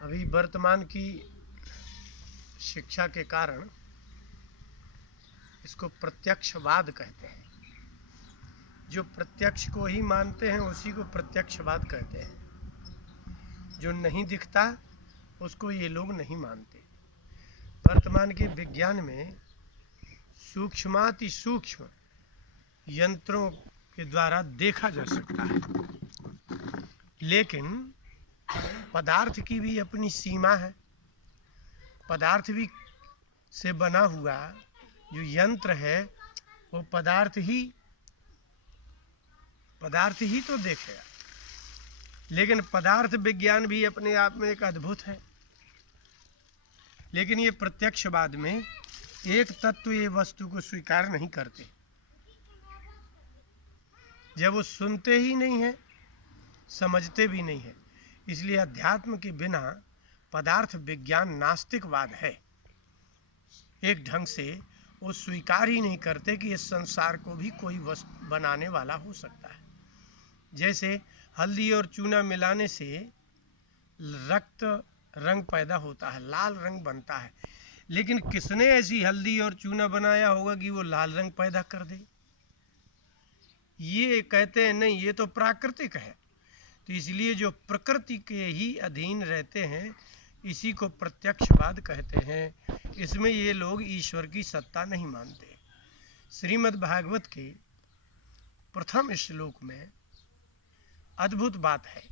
अभी वर्तमान की शिक्षा के कारण इसको प्रत्यक्षवाद कहते हैं। जो प्रत्यक्ष को ही मानते हैं उसी को प्रत्यक्षवाद कहते हैं। जो नहीं दिखता उसको ये लोग नहीं मानते। वर्तमान के विज्ञान में सूक्ष्माति सूक्ष्म यंत्रों के द्वारा देखा जा सकता है, लेकिन पदार्थ की भी अपनी सीमा है। पदार्थ भी से बना हुआ जो यंत्र है वो पदार्थ ही तो देखेगा, लेकिन पदार्थ विज्ञान भी अपने आप में एक अद्भुत है। लेकिन ये प्रत्यक्षवाद में एक तत्व ये वस्तु को स्वीकार नहीं करते। जब वो सुनते ही नहीं है, समझते भी नहीं है, इसलिए अध्यात्म के बिना पदार्थ विज्ञान नास्तिकवाद है। एक ढंग से वो स्वीकार ही नहीं करते कि इस संसार को भी कोई वस्तु बनाने वाला हो सकता है। जैसे हल्दी और चूना मिलाने से रक्त रंग पैदा होता है, लाल रंग बनता है, लेकिन किसने ऐसी हल्दी और चूना बनाया होगा कि वो लाल रंग पैदा कर दे? ये कहते हैं नहीं, ये तो प्राकृतिक है। तो इसलिए जो प्रकृति के ही अधीन रहते हैं इसी को प्रत्यक्षवाद कहते हैं। इसमें ये लोग ईश्वर की सत्ता नहीं मानते। श्रीमद् भागवत के प्रथम श्लोक में अद्भुत बात है,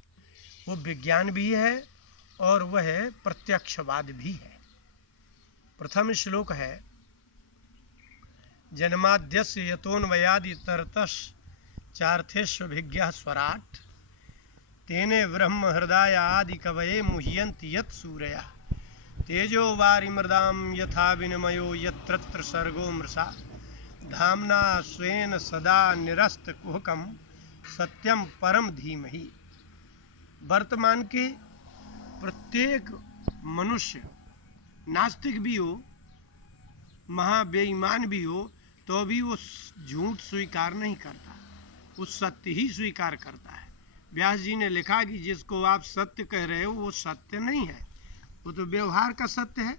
वो विज्ञान भी है और वह प्रत्यक्षवाद भी है। प्रथम श्लोक है, जन्माद्यस्य यतोन्वयादि तरतश् चार्थेष्वभिज्ञः स्वराट् तेने ब्रह्म हृदय आदि कवये मुह्यन्ति यत् सूरयः तेजो वारिमृदां यथा विनिमयो यत्र सर्गो मृषा धाम्ना स्वेन सदा निरस्त कुहकम सत्यम परम धीमहि। वर्तमान के प्रत्येक मनुष्य नास्तिक भी हो, महाबेईमान भी हो, तो भी वो झूठ स्वीकार नहीं करता, वो सत्य ही स्वीकार करता है। व्यास जी ने लिखा कि जिसको आप सत्य कह रहे हो वो सत्य नहीं है, वो तो व्यवहार का सत्य है।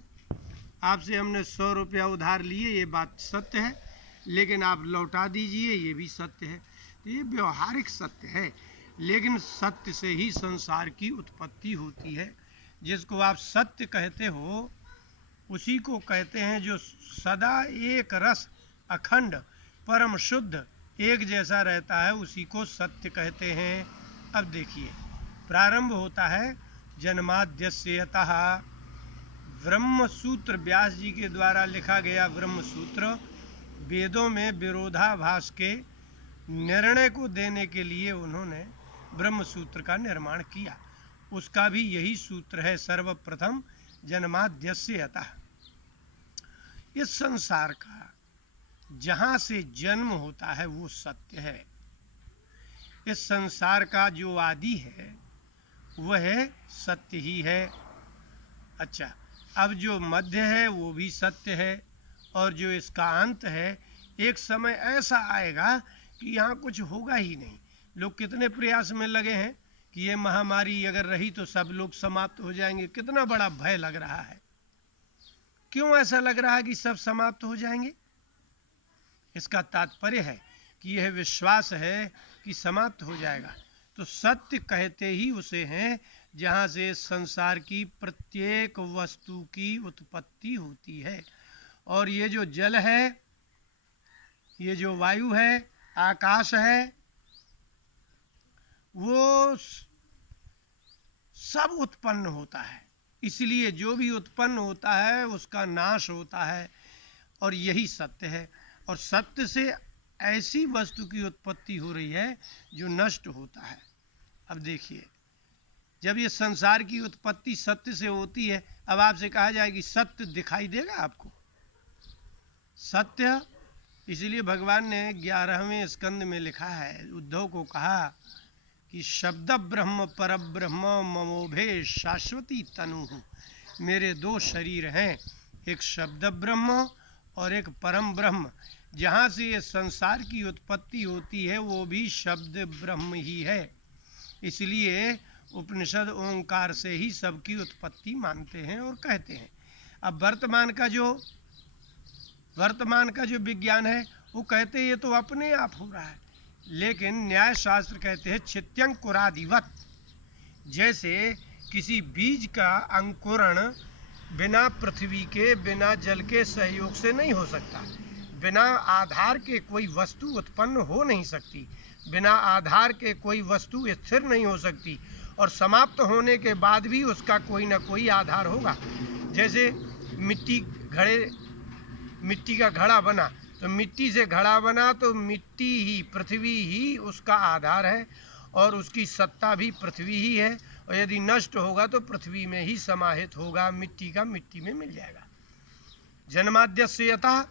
आपसे हमने 100 रुपया उधार लिए, ये बात सत्य है, लेकिन आप लौटा दीजिए, ये भी सत्य है। तो ये व्यवहारिक सत्य है, लेकिन सत्य से ही संसार की उत्पत्ति होती है। जिसको आप सत्य कहते हो उसी को कहते हैं जो सदा एक रस अखंड परम शुद्ध एक जैसा रहता है, उसी को सत्य कहते हैं। अब देखिए, प्रारंभ होता है जन्माद्यस्य यतः, ब्रह्म सूत्र व्यास जी के द्वारा लिखा गया ब्रह्म सूत्र वेदों में विरोधाभास के निर्णय को देने के लिए उन्होंने ब्रह्म सूत्र का निर्माण किया। उसका भी यही सूत्र है, सर्वप्रथम जन्माद्यस्य यतः। इस संसार का जहाँ से जन्म होता है वो सत्य है। इस संसार का जो आदि है वह सत्य ही है। अच्छा, अब जो मध्य है वो भी सत्य है, और जो इसका अंत है, एक समय ऐसा आएगा कि यहाँ कुछ होगा ही नहीं। लोग कितने प्रयास में लगे हैं कि ये महामारी अगर रही तो सब लोग समाप्त हो जाएंगे। कितना बड़ा भय लग रहा है। क्यों ऐसा लग रहा है कि सब समाप्त हो जाएंगे? इसका तात्पर्य है कि यह विश्वास है कि समाप्त हो जाएगा। तो सत्य कहते ही उसे हैं जहाँ से संसार की प्रत्येक वस्तु की उत्पत्ति होती है। और ये जो जल है, ये जो वायु है, आकाश है, वो सब उत्पन्न होता है। इसलिए जो भी उत्पन्न होता है उसका नाश होता है, और यही सत्य है। और सत्य से ऐसी वस्तु की उत्पत्ति हो रही है जो नष्ट होता है। अब देखिए, जब ये संसार की उत्पत्ति सत्य से होती है, अब आपसे कहा जाए कि सत्य दिखाई देगा आपको? सत्य, इसलिए भगवान ने 11वें स्कंद में लिखा है, उद्धव को कहा कि शब्द ब्रह्म पर ब्रह्म ममोभे शाश्वती तनु। मेरे 2 शरीर हैं, एक शब्द ब्रह्म और एक परम ब्रह्म। जहाँ से ये संसार की उत्पत्ति होती है वो भी शब्द ब्रह्म ही है। इसलिए उपनिषद ओंकार से ही सबकी उत्पत्ति मानते हैं और कहते हैं। अब वर्तमान का जो विज्ञान है वो कहते हैं ये तो अपने आप हो रहा है, लेकिन न्याय शास्त्र कहते हैं छित्यंकुरादिवत, जैसे किसी बीज का अंकुरण बिना पृथ्वी के, बिना जल के सहयोग से नहीं हो सकता। बिना आधार के कोई वस्तु उत्पन्न हो नहीं सकती, बिना आधार के कोई वस्तु स्थिर नहीं हो सकती, और समाप्त होने के बाद भी उसका कोई ना कोई आधार होगा। जैसे मिट्टी का घड़ा बना, तो मिट्टी से घड़ा बना तो मिट्टी ही, पृथ्वी ही उसका आधार है और उसकी सत्ता भी पृथ्वी ही है, और यदि नष्ट होगा तो पृथ्वी में ही समाहित होगा, मिट्टी का मिट्टी में मिल जाएगा। जन्माद्यस्यतः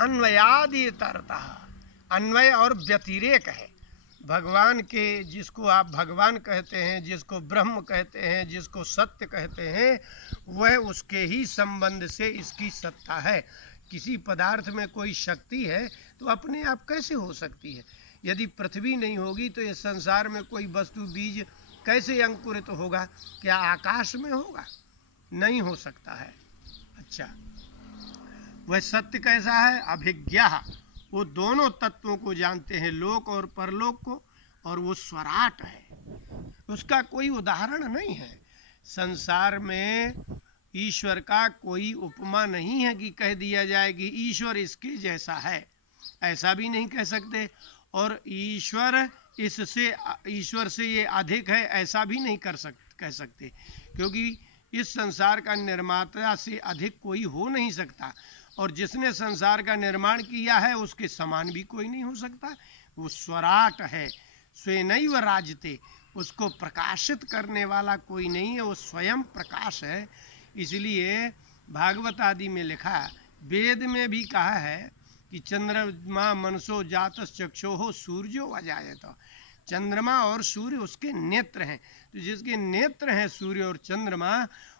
अन्वयादितरतः, अन्वय और व्यतिरेक है भगवान के, जिसको आप भगवान कहते हैं, जिसको ब्रह्म कहते हैं, जिसको सत्य कहते हैं, वह उसके ही संबंध से इसकी सत्ता है। किसी पदार्थ में कोई शक्ति है तो अपने आप कैसे हो सकती है? यदि पृथ्वी नहीं होगी तो इस संसार में कोई वस्तु, बीज कैसे अंकुरित होगा? क्या आकाश में होगा? नहीं हो सकता है। अच्छा, वह सत्य कैसा है? अभिज्ञा, वो दोनों तत्वों को जानते हैं, लोक और परलोक को, और वो स्वराट है, उसका कोई उदाहरण नहीं है। संसार में ईश्वर का कोई उपमा नहीं है कि कह दिया जाए कि ईश्वर इसके जैसा है, ऐसा भी नहीं कह सकते, और ईश्वर से ये अधिक है, ऐसा भी नहीं कह सकते, क्योंकि इस संसार का निर्माता से अधिक कोई हो नहीं सकता, और जिसने संसार का निर्माण किया है उसके समान भी कोई नहीं हो सकता। वो स्वराट है, स्वेनैव राजते, उसको प्रकाशित करने वाला कोई नहीं है, वो स्वयं प्रकाश है। इसलिए भागवत आदि में लिखा, वेद में भी कहा है कि चंद्रमा मनसो जातस चक्षुः सूर्यो अजायत, चंद्रमा और सूर्य उसके नेत्र हैं, तो जिसके नेत्र हैं सूर्य और चंद्रमा,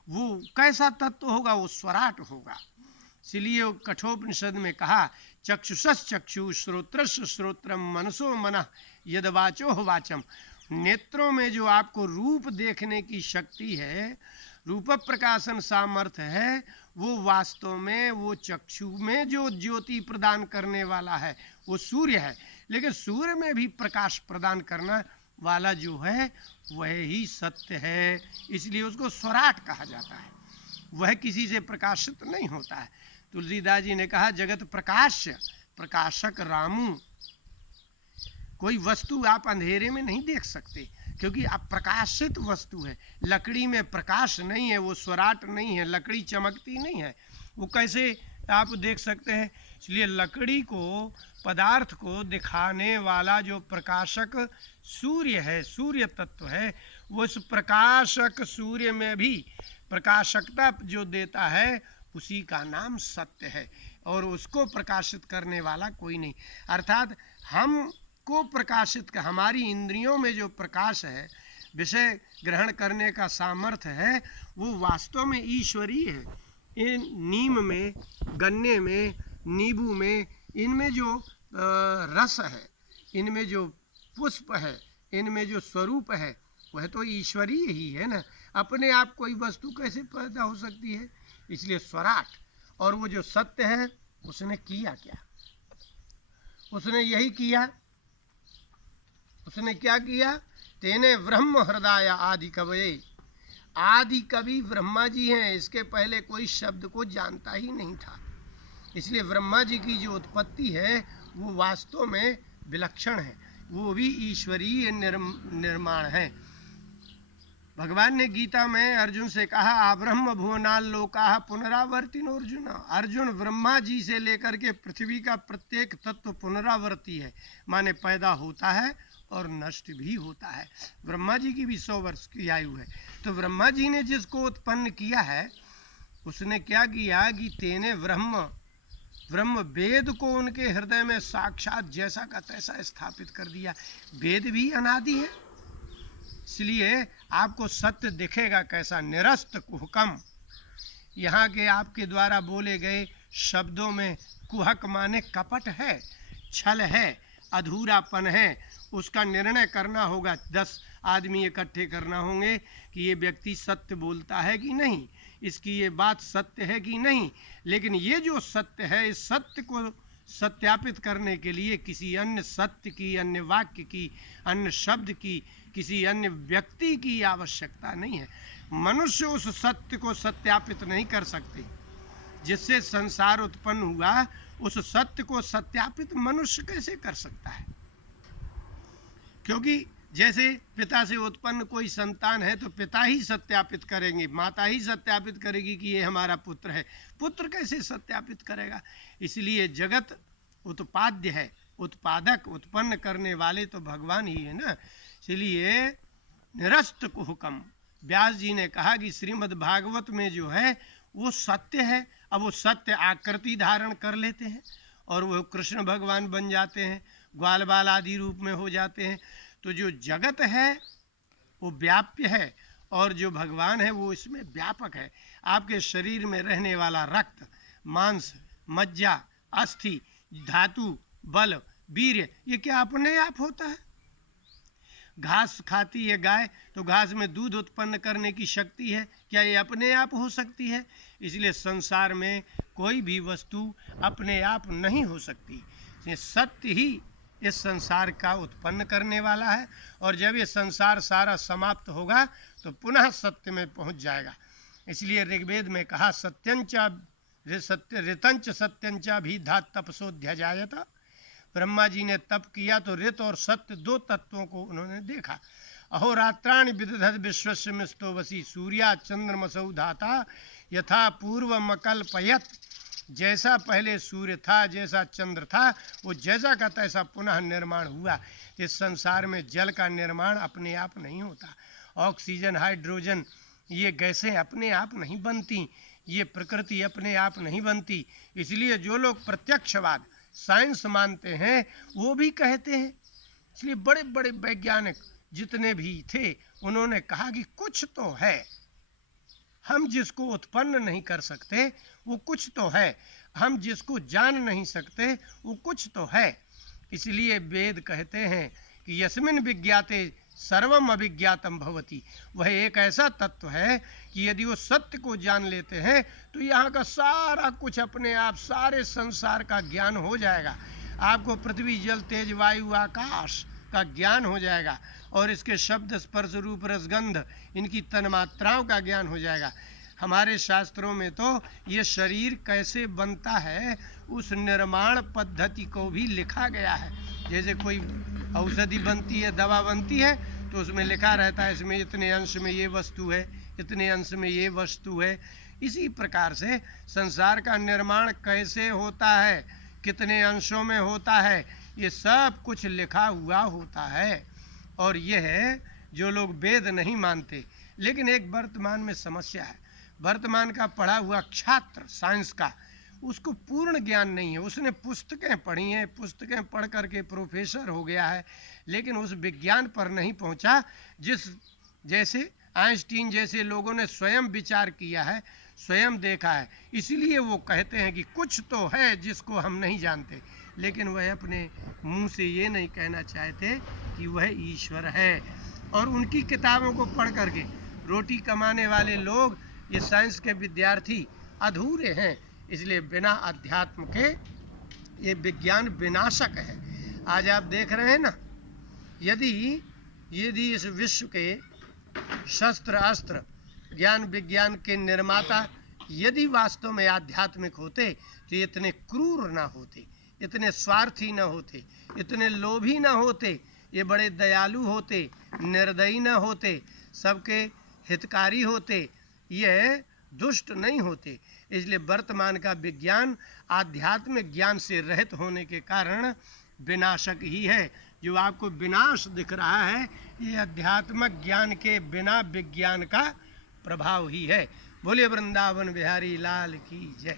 वो कैसा तत्व होगा? वो स्वराट होगा। इसलिए कठोपनिषद में कहा, चक्षुषस् चक्षु, श्रोत्रस् श्रोत्रम, मनसो मनः, यद वाचो वाचम। नेत्रों में जो आपको रूप देखने की शक्ति है, रूप प्रकाशन सामर्थ्य है, वो वास्तव में वो चक्षु में जो ज्योति प्रदान करने वाला है वो सूर्य है। लेकिन सूर्य में भी प्रकाश प्रदान करना वाला जो है वह ही सत्य है, इसलिए उसको स्वराट कहा जाता है। वह किसी से प्रकाशित नहीं होता है। तुलसीदास जी ने कहा, जगत प्रकाश्य प्रकाशक रामू। कोई वस्तु आप अंधेरे में नहीं देख सकते, क्योंकि आप प्रकाशित वस्तु है। लकड़ी में प्रकाश नहीं है, वो स्वराट नहीं है, लकड़ी चमकती नहीं है, वो कैसे आप देख सकते हैं? इसलिए लकड़ी को, पदार्थ को दिखाने वाला जो प्रकाशक सूर्य है, सूर्य तत्व है, वो उस प्रकाशक सूर्य में भी प्रकाशकता जो देता है उसी का नाम सत्य है, और उसको प्रकाशित करने वाला कोई नहीं। अर्थात हमको प्रकाशित, हमारी इंद्रियों में जो प्रकाश है, विषय ग्रहण करने का सामर्थ्य है, वो वास्तव में ईश्वरीय है। इन नीम में, गन्ने में, नींबू में, इनमें जो रस है, इनमें जो पुष्प है, इनमें जो स्वरूप है, वह तो ईश्वरीय ही है ना। अपने आप कोई वस्तु कैसे पैदा हो सकती है? इसलिए स्वराट। और वो जो सत्य है, उसने किया क्या? उसने यही किया। उसने क्या किया? तेने ब्रह्म हृदय आदि कवये। आदि कवि ब्रह्मा जी हैं, इसके पहले कोई शब्द को जानता ही नहीं था। इसलिए ब्रह्मा जी की जो उत्पत्ति है वो वास्तव में विलक्षण है, वो भी ईश्वरीय निर्माण है। भगवान ने गीता में अर्जुन से कहा, आब्रह्म भुवनाल लोकाः पुनरावर्तिनो अर्जुन। अर्जुन, ब्रह्मा जी से लेकर के पृथ्वी का प्रत्येक तत्व पुनरावर्ती है, माने पैदा होता है और नष्ट भी होता है। ब्रह्मा जी की भी 100 वर्ष की आयु है। तो ब्रह्मा जी ने जिसको उत्पन्न किया है, उसने क्या किया कि तेने ब्रह्म वेद को उनके हृदय में साक्षात जैसा का तैसा स्थापित कर दिया। वेद भी अनादि है, इसलिए आपको सत्य दिखेगा कैसा? निरस्त कुहकम। यहाँ के आपके द्वारा बोले गए शब्दों में कुहक माने कपट है, छल है, अधूरापन है, उसका निर्णय करना होगा। आदमी इकट्ठे करना होंगे कि ये व्यक्ति सत्य बोलता है कि नहीं, इसकी ये बात सत्य है कि नहीं। लेकिन ये जो सत्य है, इस सत्य को सत्यापित करने के लिए किसी अन्य सत्य की, अन्य वाक्य की, अन्य शब्द की, किसी अन्य व्यक्ति की आवश्यकता नहीं है। मनुष्य उस सत्य को सत्यापित नहीं कर सकते जिससे संसार उत्पन्न हुआ। उस सत्य को सत्यापित मनुष्य कैसे कर सकता है? क्योंकि जैसे पिता से उत्पन्न कोई संतान है तो पिता ही सत्यापित करेंगे, माता ही सत्यापित करेगी कि ये हमारा पुत्र है। पुत्र कैसे सत्यापित करेगा? इसलिए जगत उत्पाद्य है, उत्पादक, उत्पन्न करने वाले तो भगवान ही है ना। इसलिए निरस्त को हुक्म, व्यास जी ने कहा कि श्रीमद् भागवत में जो है वो सत्य है। अब वो सत्य आकृति धारण कर लेते हैं और वो कृष्ण भगवान बन जाते हैं, ग्वाल बाल आदि रूप में हो जाते हैं। तो जो जगत है वो व्याप्य है और जो भगवान है वो इसमें व्यापक है। आपके शरीर में रहने वाला रक्त, मांस, मज्जा, अस्थि, धातु, बल, वीर्य, ये क्या अपने आप होता है? घास खाती है गाय तो घास में दूध उत्पन्न करने की शक्ति है, क्या ये अपने आप हो सकती है? इसलिए संसार में कोई भी वस्तु अपने आप नहीं हो सकती। ये सत्य ही इस संसार का उत्पन्न करने वाला है और जब ये संसार सारा समाप्त होगा तो पुनः सत्य में पहुंच जाएगा। इसलिए ऋग्वेद में कहा सत्यंचा ऋतंच सत्यंचा भी धात तपसोऽध्यजायत। ब्रह्मा जी ने तप किया तो ऋत और सत्य दो तत्वों को उन्होंने देखा। अहोरात्राणि विदधत विश्वस्य मिस्तो वसी सूर्या चंद्रमसौ धाता यथा पूर्व अकल्पयत। जैसा पहले सूर्य था, जैसा चंद्र था, वो जैसा का तैसा पुनः निर्माण हुआ। इस संसार में जल का निर्माण अपने आप नहीं होता। ऑक्सीजन, हाइड्रोजन, ये गैसें अपने आप नहीं बनती, ये प्रकृति अपने आप नहीं बनती। इसलिए जो लोग प्रत्यक्षवाद, साइंस मानते हैं वो भी कहते हैं। इसलिए बड़े बड़े वैज्ञानिक जितने भी थे उन्होंने कहा कि कुछ तो है, हम जिसको उत्पन्न नहीं कर सकते वो कुछ तो है, हम जिसको जान नहीं सकते वो कुछ तो है। इसलिए वेद कहते हैं कि यस्मिन् विज्ञाते सर्वम अभिज्ञातम भवति। वह एक ऐसा तत्व है कि यदि वो सत्य को जान लेते हैं तो यहाँ का सारा कुछ अपने आप, सारे संसार का ज्ञान हो जाएगा। आपको पृथ्वी, जल, तेज, वायु, आकाश का ज्ञान हो जाएगा और इसके शब्द, स्पर्श, रूप, रसगंध, इनकी तन्मात्राओं का ज्ञान हो जाएगा। हमारे शास्त्रों में तो ये शरीर कैसे बनता है उस निर्माण पद्धति को भी लिखा गया है। जैसे कोई औषधि बनती है, दवा बनती है, तो उसमें लिखा रहता है इसमें इतने अंश में ये वस्तु है, इतने अंश में ये वस्तु है। इसी प्रकार से संसार का निर्माण कैसे होता है, कितने अंशों में होता है, ये सब कुछ लिखा हुआ होता है। और यह है जो लोग वेद नहीं मानते। लेकिन एक वर्तमान में समस्या है, वर्तमान का पढ़ा हुआ छात्र साइंस का, उसको पूर्ण ज्ञान नहीं है। उसने पुस्तकें पढ़ी हैं, पुस्तकें पढ़ करके प्रोफेसर हो गया है, लेकिन उस विज्ञान पर नहीं पहुंचा जैसे आइंस्टीन जैसे लोगों ने स्वयं विचार किया है, स्वयं देखा है। इसीलिए वो कहते हैं कि कुछ तो है जिसको हम नहीं जानते, लेकिन वह अपने मुंह से ये नहीं कहना चाहते कि वह ईश्वर है। और उनकी किताबों को पढ़ करके रोटी कमाने वाले लोग, ये साइंस के विद्यार्थी अधूरे हैं। इसलिए बिना अध्यात्म के ये विज्ञान विनाशक है। आज आप देख रहे हैं ना, यदि इस विश्व के शस्त्र अस्त्र, ज्ञान विज्ञान के निर्माता यदि वास्तव में आध्यात्मिक होते तो ये इतने क्रूर ना होते, इतने स्वार्थी ना होते, इतने लोभी ना होते, ये बड़े दयालु होते, निर्दयी ना होते, सबके हितकारी होते, ये दुष्ट नहीं होते। इसलिए वर्तमान का विज्ञान आध्यात्मिक ज्ञान से रहित होने के कारण विनाशक ही है। जो आपको विनाश दिख रहा है ये अध्यात्मिक ज्ञान के बिना विज्ञान का प्रभाव ही है। बोलिए वृंदावन बिहारी लाल की जय।